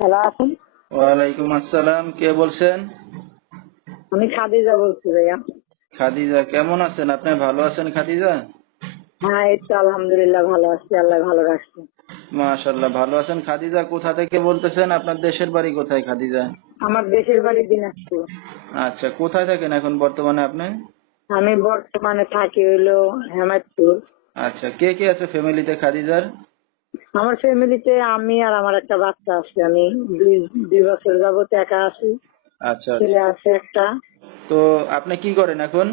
ওয়ালাইকুম আসসালাম কে বলছেন? আমি খাদিজা বলছি ভাইয়া। খাদিজা কেমন আছেন? আপনি ভালো আছেন খাদিজা? হ্যাঁ এই তো আলহামদুলিল্লাহ ভালো আছি আল্লাহ ভালো রাখছে। মাশাল্লাহ ভালো আছেন খাদিজা? কোথা থেকে বলতেছেন? আপনার দেশের বাড়ি কোথায় খাদিজা? আমার দেশের বাড়ি দিনাজপুর। আচ্ছা কোথায় থাকেন এখন বর্তমানে আপনি? আমি বর্তমানে থাকি হইল হেমায়তপুর। আচ্ছা কে কে আছে ফ্যামিলিতে খাদিজার? আমার ফ্যামিলিতে আমি আর আমার একটা বাচ্চা আছে আমি দুই দুই বছর যাবত একা আছি। আচ্ছা। ছেলে আছে একটা। তো আপনি কি করেন এখন?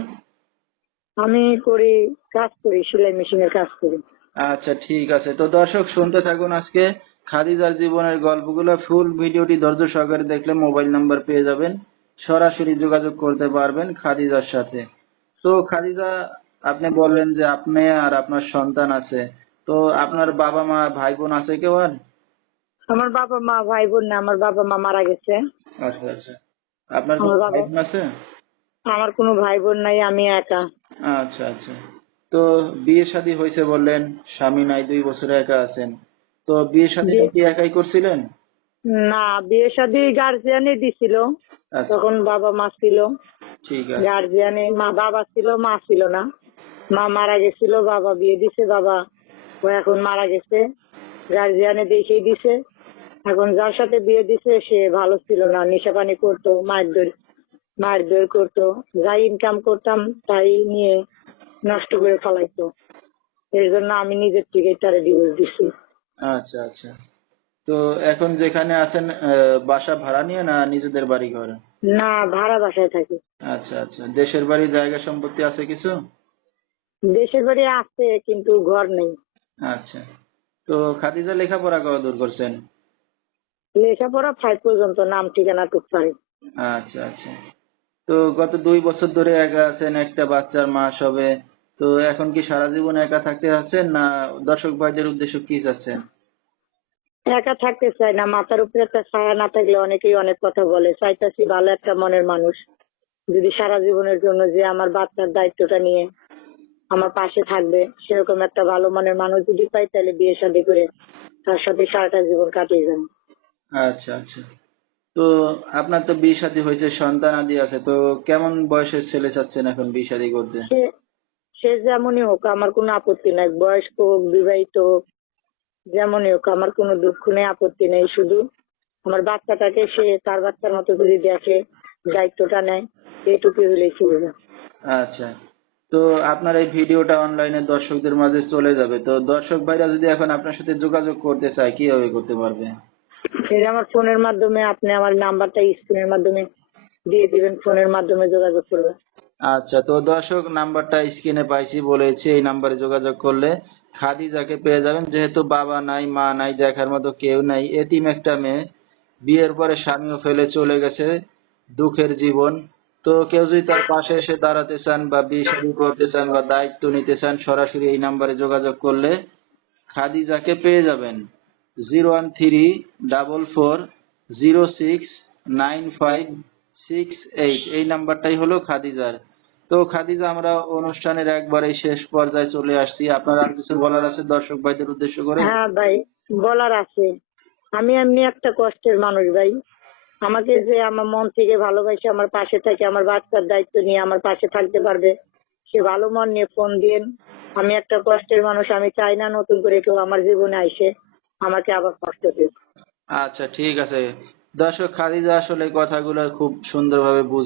আমি করি কাজ করি সেলাই মেশিনের কাজ করি। আচ্ছা ঠিক আছে। তো দর্শক শুনতে থাকুন আজকে খাদিজার জীবনের গল্পগুলো। ফুল ভিডিওটি ধৈর্য সহকারে দেখলে মোবাইল নাম্বার পেয়ে যাবেন। সরাসরি যোগাযোগ করতে পারবেন খাদিজার সাথে। তো খাদিজা আপনি বললেন যে আপনি আর আপনার সন্তান আছে। তো আপনার বাবা মা ভাই বোন আছে কেউ আর? আমার বাবা মা ভাই বোন না আমার বাবা মা মারা গেছে। আচ্ছা আচ্ছা। আপনার কোনো ভাই বোন আছে? আমার কোনো ভাই বোন নাই আমি একা। আচ্ছা আচ্ছা। তো বিয়ে শাদী হয়েছে বললেন স্বামী নাই দুই বছর একা আছেন। তো বিয়ে শাদী কি একাই করছিলেন? না বিয়ে শাদী গার্জিয়ানে দিছিল। আচ্ছা। তখন বাবা মা ছিল। ঠিক আছে। গার্জিয়ানে মা বাবা ছিল মা ছিল না। মা মারা গেছিল বাবা বিয়ে দিছে বাবা ও এখন মারা গেছে। গার্জিয়ানে দেখেই দিছে। এখন যার সাথে বিয়ে দিছে সে ভালো ছিল না। নেশা পানি করতো মায়ের দর করতো। যাই ইনকাম করতাম তাই নিয়ে নষ্ট করে ফেলাইতো। এর জন্য আমি নিজের থেকে তারা ডিভোর্স দিছি। আচ্ছা আচ্ছা। তো এখন যেখানে আছেন বাসা ভাড়া নিয়ে না নিজেদের বাড়ি ঘর? না ভাড়া বাসায় থাকি। আচ্ছা আচ্ছা। দেশের বাড়ি জায়গা সম্পত্তি আছে কিছু? দেশের বাড়ি আছে কিন্তু ঘর নেই। আচ্ছা। তো খাদিজা লেখাপড়া কত দূর করছেন? লেখাপড়া ফাইভ পর্যন্ত নাম ঠিকানা টুক পারে আচ্ছা আচ্ছা। তো গত দুই বছর ধরে একা আছেন একটা বাচ্চার মা সবে। তো এখন কি সারা জীবন একা থাকতে আছেন না দর্শক ভাইদের উদ্দেশ্য কি চাচ্ছেন? একা থাকতে চাই না মাথার উপরে একটা ছায়া না থাকলে অনেকেই অনেক কথা বলে চাইতাছি ভালো একটা মনের মানুষ। যদি সারা জীবনের জন্য যে আমার বাচ্চার দায়িত্বটা নিয়ে আমার পাশে থাকবে। সেরকম একটা ভালো মনের মানুষ যদি পাই তাহলে বিয়ে শাদী করে তার সাথে সারাটা জীবন কাটিয়ে যাবে। আচ্ছা আচ্ছা। তো আপনার তো বিয়ে শাদী হয়েছে সন্তান আদি আছে তো কেমন বয়সের ছেলে চাচ্ছেন এখন বিয়ে শাদী করতে? সে যেমনই হোক আমার কোনো আপত্তি নাই। বয়স্ক হোক বিবাহিত হোক যেমনই হোক আমার কোনো দুঃখ নেই আপত্তি নেই। শুধু আমার বাচ্চাটাকে সে তার বাচ্চার মতো যদি দেখে দায়িত্বটা নেয় এইটুকু হলেই চলবে। আচ্ছা। তো আপনার এই ভিডিওটা অনলাইনে দর্শকদের মাঝে চলে যাবে। তো দর্শক ভাইরা যদি এখন আপনার সাথে যোগাযোগ করতে চায় কীভাবে করতে পারবে? এই আমার ফোনের মাধ্যমে আপনি আমার নাম্বারটা স্ক্রিনের মাধ্যমে দিয়ে দিবেন ফোনের মাধ্যমে যোগাযোগ করবে আচ্ছা তো দর্শক নাম্বারটা স্ক্রিনে পাইছি বলেছি এই নাম্বারে যোগাযোগ করলে খাদিজাকে পেয়ে যাবেন। যেহেতু বাবা নাই মা নাই দেখার মতো কেউ নাই এতিম একটা মেয়ে বিয়ের পরে স্বামীও ফেলে চলে গেছে দুঃখের জীবন। তো কেউ যদি তার পাশে এসে দাঁড়াতে চান বা বিয়ে শাদী করতে চান বা দায়িত্ব নিতে চান, সরাসরি এই নাম্বারে যোগাযোগ করলে খাদিজাকে পেয়ে যাবেন। Zero one three double four zero six nine five six eight. এই নাম্বারটাই হলো খাদিজার। তো খাদিজা, আমরা অনুষ্ঠানের একবারে শেষ পর্যায়ে চলে আসছি। আপনার আর কিছু বলার আছে দর্শক ভাইদের উদ্দেশ্য করে? হ্যাঁ ভাই, বলার আছে। আমি এমনি একটা কষ্টের মানুষ ভাই। আমাকে যে আমার মন থেকে ভালোবাসে, আমার পাশে থাকে আমার বাচ্চার দায়িত্ব নিয়ে আমার পাশে থাকতে পারবে, সে ভালো মন নিয়ে ফোন দিন আমি একটা কষ্টের মানুষ, আমি চাই না নতুন করে কেউ আমার জীবনে আইসে আমাকে আবার কষ্ট দিক। আচ্ছা ঠিক আছে। দর্শক, খাদিজা আসলে কথাগুলো খুব সুন্দরভাবে বুঝ